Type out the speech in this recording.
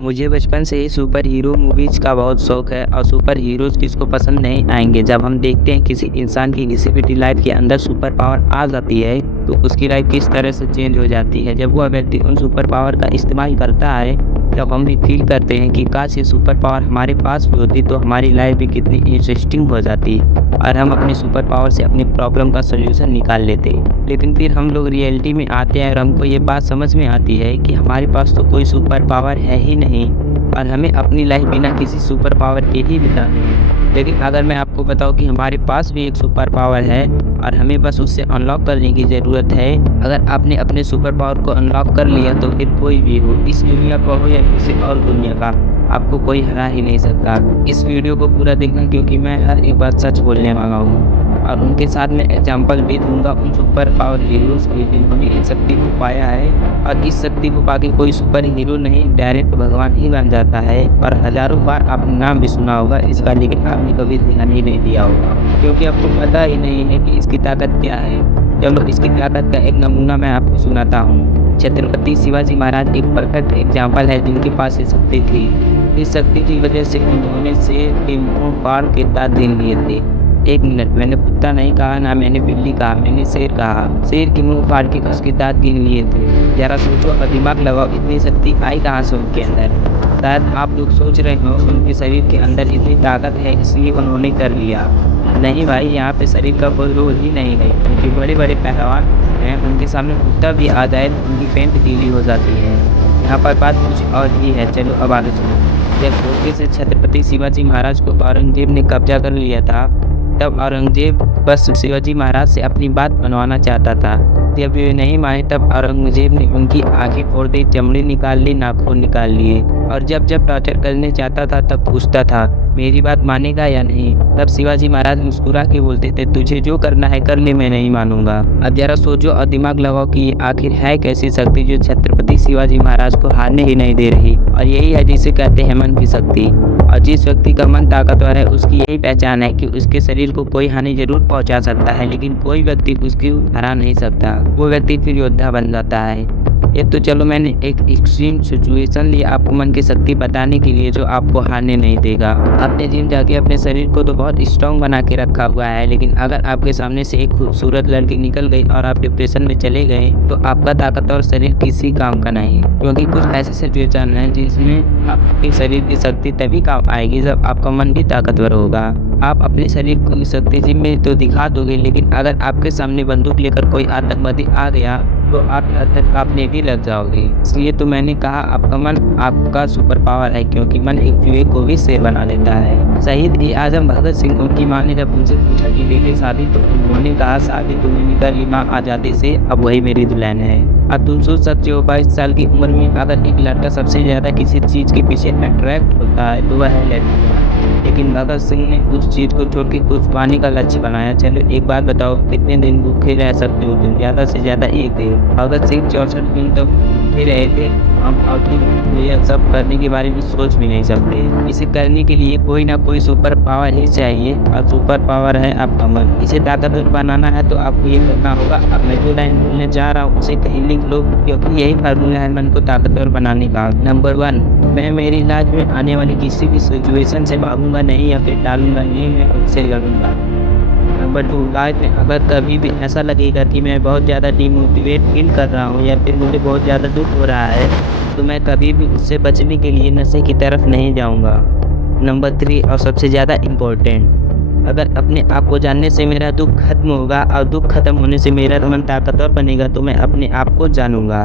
मुझे बचपन से ही सुपर हीरो मूवीज़ का बहुत शौक है और सुपर हीरोज़ किसको पसंद नहीं आएँगे। जब हम देखते हैं किसी इंसान की किसी भी लाइफ़ के अंदर सुपर पावर आ जाती है, तो उसकी लाइफ़ किस तरह से चेंज हो जाती है। जब वह व्यक्ति उन सुपर पावर का इस्तेमाल करता है, तब हम भी फ़ील करते हैं कि काश ये सुपर पावर हमारे पास भी होती तो हमारी लाइफ़ भी कितनी इंटरेस्टिंग हो जाती और हम अपने सुपर पावर से अपनी प्रॉब्लम का सॉल्यूशन निकाल लेते। लेकिन फिर हम लोग रियलिटी में आते हैं और हमको ये बात समझ में आती है कि हमारे पास तो कोई सुपर पावर है ही नहीं और हमें अपनी लाइफ बिना किसी सुपर पावर के ही बितानी है। लेकिन अगर मैं आपको बताऊं कि हमारे पास भी एक सुपर पावर है और हमें बस उससे अनलॉक करने की ज़रूरत है। अगर आपने अपने सुपर पावर को अनलॉक कर लिया तो फिर कोई भी हो, इस दुनिया का हो या किसी और दुनिया का, आपको कोई हरा ही नहीं सकता। इस वीडियो को पूरा देखना क्योंकि मैं हर एक बात सच बोलने वाला हूँ और उनके साथ मैं एग्जाम्पल भी दूँगा उन सुपर पावर हीरोज़ के जिन्होंने इस शक्ति को पाया है। और इस शक्ति को पाके कोई सुपर हीरो नहीं, डायरेक्ट भगवान ही बन जाता है। और हज़ारों बार आपने नाम भी सुना होगा इसका, लेकिन आपने कभी ध्यान ही नहीं दिया होगा क्योंकि आपको पता ही नहीं है कि इसकी ताकत क्या है। चलो इसकी ताकत का एक नमूना मैं आपको सुनाता हूँ। छत्रपति शिवाजी महाराज एक परफेक्ट एग्जाम्पल है जिनके पास ये शक्ति थी। इस शक्ति की वजह से उन्होंने शेर के मुँह फाड़ के दाँत गिन लिए थे। 1 मिनट, मैंने कुत्ता नहीं कहा, ना मैंने बिल्ली कहा, मैंने शेर कहा। शेर के मुँह फाड़ के उसके दाँत गिन लिए थे। ज़रा सोचो और दिमाग लगाओ, इतनी शक्ति आई कहाँ से उनके अंदर? शायद आप लोग सोच रहे हो उनके शरीर के अंदर इतनी ताकत है इसलिए उन्होंने कर लिया। नहीं भाई, यहाँ पे शरीर का कोई रोल ही नहीं है क्योंकि बड़े-बड़े पहलवान हैं, उनके सामने कुत्ता भी आ जाए तो उनकी पैंट गीली हो जाती है। यहाँ पर बात कुछ और ही है, चलो अब आगे सुनो। जब धोखे से छत्रपति शिवाजी महाराज को औरंगज़ेब ने कब्ज़ा कर लिया था, तब औरंगज़ेब बस शिवाजी महाराज से अपनी बात मनवाना चाहता था। जब वे नहीं माने तब औरंगज़ेब ने उनकी आँखें फोड़ दी, चमड़ी निकाल ली, नाखून निकाल लिए और जब-जब टॉर्चर करने चाहता था तब पूछता था, मेरी बात मानेगा या नहीं? तब शिवाजी महाराज मुस्कुरा के बोलते थे, तुझे जो करना है कर ले, मैं नहीं मानूँगा। अब ज़रा सोचो और दिमाग लगाओ कि ये आखिर है कैसी शक्ति जो छत्रपति शिवाजी महाराज को हारने ही नहीं दे रही। और यही है जिसे कहते हैं मन की शक्ति। और जिस व्यक्ति का मन ताकतवर है उसकी यही पहचान है कि उसके शरीर को कोई हानि ज़रूर पहुँचा सकता है लेकिन कोई व्यक्ति उसको हरा नहीं सकता। वो व्यक्ति फिर योद्धा बन जाता है। ये तो चलो मैंने एक एक्सट्रीम सिचुएशन ली आपको मन की शक्ति बताने के लिए जो आपको हारने नहीं देगा। आपने जिम जाके अपने शरीर को तो बहुत स्ट्रॉन्ग बना के रखा हुआ है, लेकिन अगर आपके सामने से एक खूबसूरत लड़की निकल गई और आप डिप्रेशन में चले गए तो आपका ताकतवर शरीर किसी काम का नहीं। क्योंकि कुछ ऐसे सिचुएशन है जिसमें आपके शरीर की शक्ति तभी काम आएगी जब आपका मन भी ताकतवर होगा। आप अपने शरीर की शक्ति जिम में तो दिखा दोगे, लेकिन अगर आपके सामने बंदूक लेकर कोई आतंकवादी आ गया तो आप हद तक काँपने भी लग जाओगे। इसलिए तो मैंने कहा आपका मन आपका सुपर पावर है क्योंकि मन एक चूहे को भी शेर बना देता है। शहीद-ए-आज़म भगत सिंह, उनकी माँ ने जब उनसे पूछा कि बेटे शादी, तो उन्होंने कहा शादी तो मैंने कर ली माँ आज़ादी से, अब वही मेरी दुल्हन है। अब तुम सोच सकते हो 22 साल की उम्र में अगर एक लड़का सबसे ज़्यादा किसी चीज़ के पीछे अट्रैक्ट होता है तो वह है लड़कियाँ। लेकिन भगत सिंह ने उस चीज़ को छोड़ के कुछ पाने का लक्ष्य बनाया। चलो एक बात बताओ, कितने दिन भूखे रह सकते हो तुम? ज़्यादा से ज़्यादा 1 दिन। भगत सिंह 64 दिन तक भूखे रहे थे। हम अब तो यह सब करने के बारे में सोच भी नहीं सकते। इसे करने के लिए कोई ना कोई सुपर पावर ही चाहिए और सुपर पावर है आपका मन। इसे ताकतवर बनाना है तो आपको ये करना होगा। अब मैं जो लाइन बोलने जा रहा हूँ उसे कहीं लिख लो क्योंकि यही फार्मूला है मन को ताकतवर बनाने का। नंबर 1, मैं मेरी लाइफ में आने वाली किसी भी सिचुएशन से भागूँगा नहीं या फिर टालूँगा नहीं, मैं उससे लड़ूँगा। नंबर 2, लाइफ में अगर कभी भी ऐसा लगेगा कि मैं बहुत ज़्यादा डिमोटिवेट फ़ील कर रहा हूँ या फिर मुझे बहुत ज़्यादा दुःख हो रहा है, तो मैं कभी भी उससे बचने के लिए नशे की तरफ नहीं जाऊँगा। नंबर 3 और सबसे ज़्यादा इम्पोर्टेंट, अगर अपने आप को जानने से मेरा दुःख खत्म होगा और दुःख खत्म होने से मेरा मन ताकतवर बनेगा तो मैं अपने आप को जानूँगा।